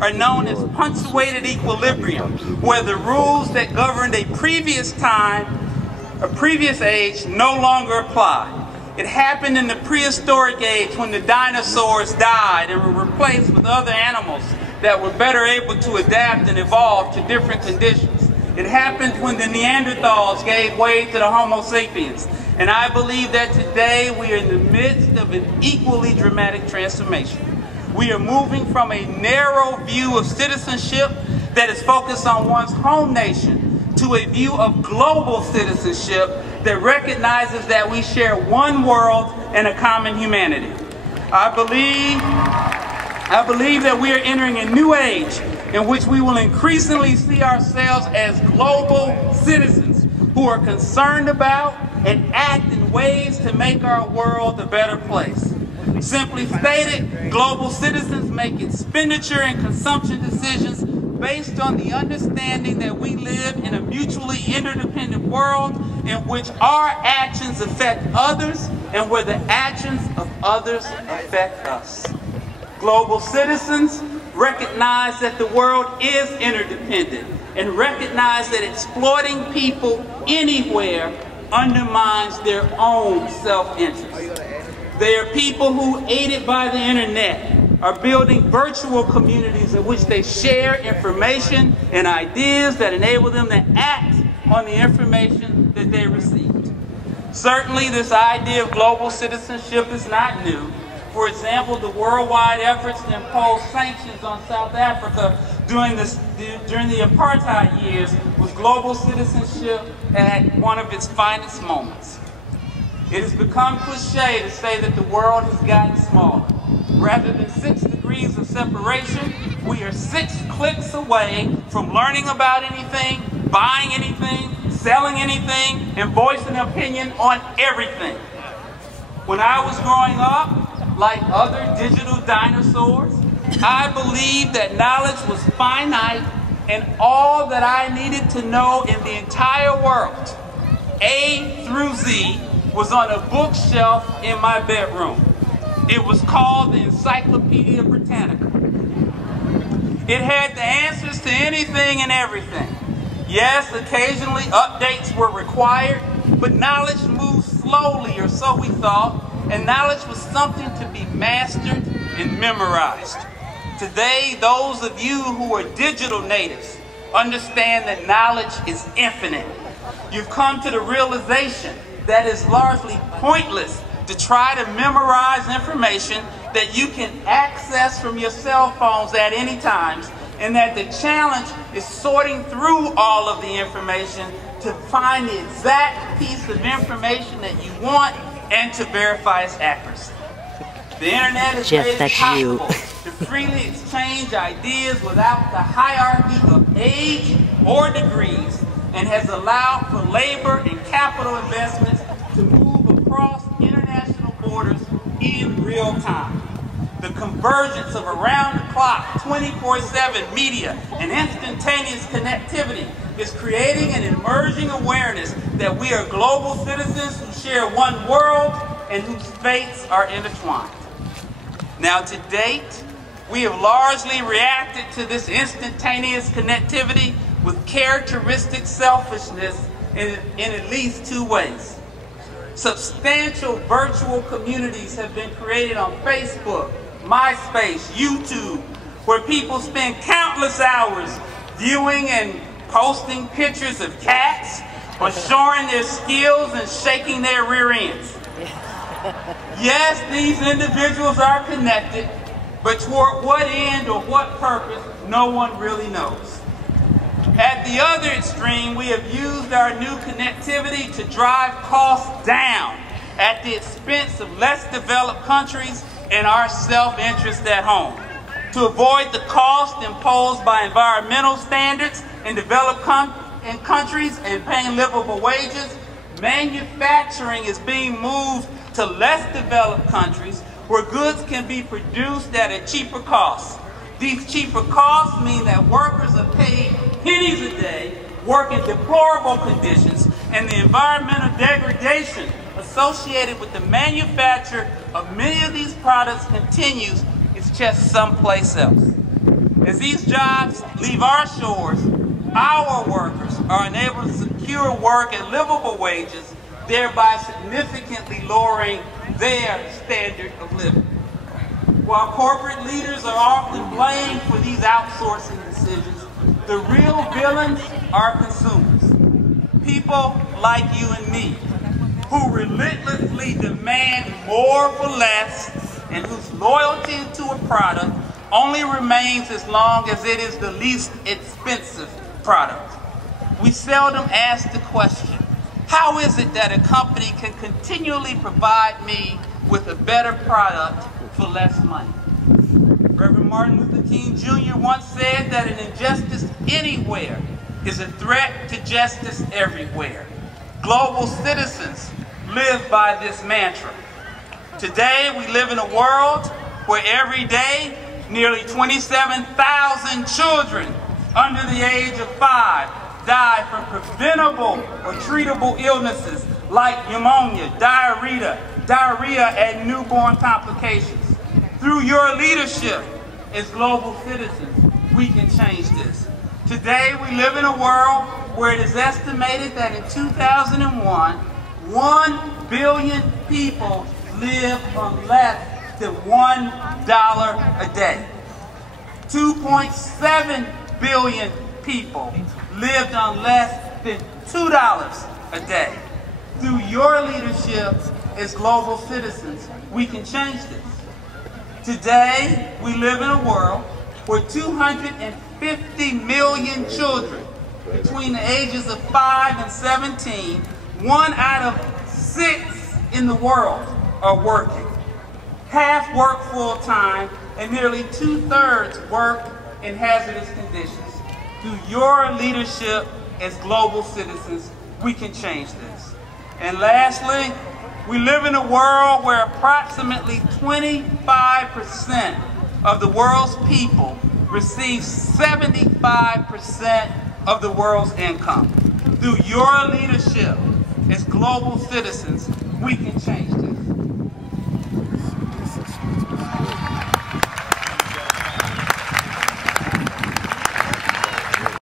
are known as punctuated equilibrium, where the rules that governed a previous time, a previous age, no longer apply. It happened in the prehistoric age when the dinosaurs died and were replaced with other animals that were better able to adapt and evolve to different conditions. It happened when the Neanderthals gave way to the Homo sapiens. And I believe that today we are in the midst of an equally dramatic transformation. We are moving from a narrow view of citizenship that is focused on one's home nation to a view of global citizenship that recognizes that we share one world and a common humanity. I believe that we are entering a new age in which we will increasingly see ourselves as global citizens who are concerned about and act in ways to make our world a better place. Simply stated, global citizens make expenditure and consumption decisions based on the understanding that we live in a mutually interdependent world in which our actions affect others and where the actions of others affect us. Global citizens recognize that the world is interdependent and recognize that exploiting people anywhere undermines their own self-interest. They are people who, aided by the internet, are building virtual communities in which they share information and ideas that enable them to act on the information that they received. Certainly, this idea of global citizenship is not new. For example, the worldwide efforts to impose sanctions on South Africa during the apartheid years was global citizenship at one of its finest moments. It has become cliche to say that the world has gotten smaller. Rather than 6 degrees of separation, we are 6 clicks away from learning about anything, buying anything, selling anything, and voicing an opinion on everything. When I was growing up, like other digital dinosaurs, I believed that knowledge was finite and all that I needed to know in the entire world, A through Z, was on a bookshelf in my bedroom. It was called the Encyclopedia Britannica. It had the answers to anything and everything. Yes, occasionally updates were required, but knowledge moved slowly, or so we thought, and knowledge was something to be mastered and memorized. Today, those of you who are digital natives understand that knowledge is infinite. You've come to the realization that it's largely pointless to try to memorize information that you can access from your cell phones at any time, and that the challenge is sorting through all of the information to find the exact piece of information that you want and to verify its accuracy. The internet has made it possible to freely exchange ideas without the hierarchy of age or degrees, and has allowed for labor and capital investments to move across international borders in real time. The convergence of around-the-clock, 24/7 media and instantaneous connectivity is creating an emerging awareness that we are global citizens who share one world and whose fates are intertwined. Now, to date, we have largely reacted to this instantaneous connectivity with characteristic selfishness in at least 2 ways. Substantial virtual communities have been created on Facebook, MySpace, YouTube, where people spend countless hours viewing and posting pictures of cats or showing their skills and shaking their rear ends. Yes, these individuals are connected, but toward what end or what purpose, no one really knows. At the other extreme, we have used our new connectivity to drive costs down at the expense of less developed countries and our self-interest at home. To avoid the cost imposed by environmental standards in developed countries and paying livable wages, manufacturing is being moved to less developed countries where goods can be produced at a cheaper cost. These cheaper costs mean that workers are paid pennies a day, work in deplorable conditions, and the environmental degradation associated with the manufacture of many of these products continues. It's just someplace else. As these jobs leave our shores, our workers are enabled to secure work at livable wages, thereby significantly lowering their standard of living. While corporate leaders are often blamed for these outsourcing decisions, the real villains are consumers. People like you and me, who relentlessly demand more for less and whose loyalty to a product only remains as long as it is the least expensive product. We seldom ask the question, how is it that a company can continually provide me with a better product for less money? Reverend Martin Luther King Jr. once said that an injustice anywhere is a threat to justice everywhere. Global citizens live by this mantra. Today, we live in a world where every day, nearly 27,000 children under the age of 5 die from preventable or treatable illnesses like pneumonia, diarrhea, and newborn complications. Through your leadership as global citizens, we can change this. Today, we live in a world where it is estimated that in 2001, 1 billion people live on less than $1 a day. 2.7 billion people lived on less than $2 a day. Through your leadership as global citizens, we can change this. Today, we live in a world where 250 million children between the ages of 5 and 17, 1 out of 6 in the world are working. Half work full-time, and nearly 2/3 work in hazardous conditions. Through your leadership as global citizens, we can change this. And lastly, we live in a world where approximately 25% of the world's people receive 75% of the world's income. Through your leadership as global citizens, we can change this.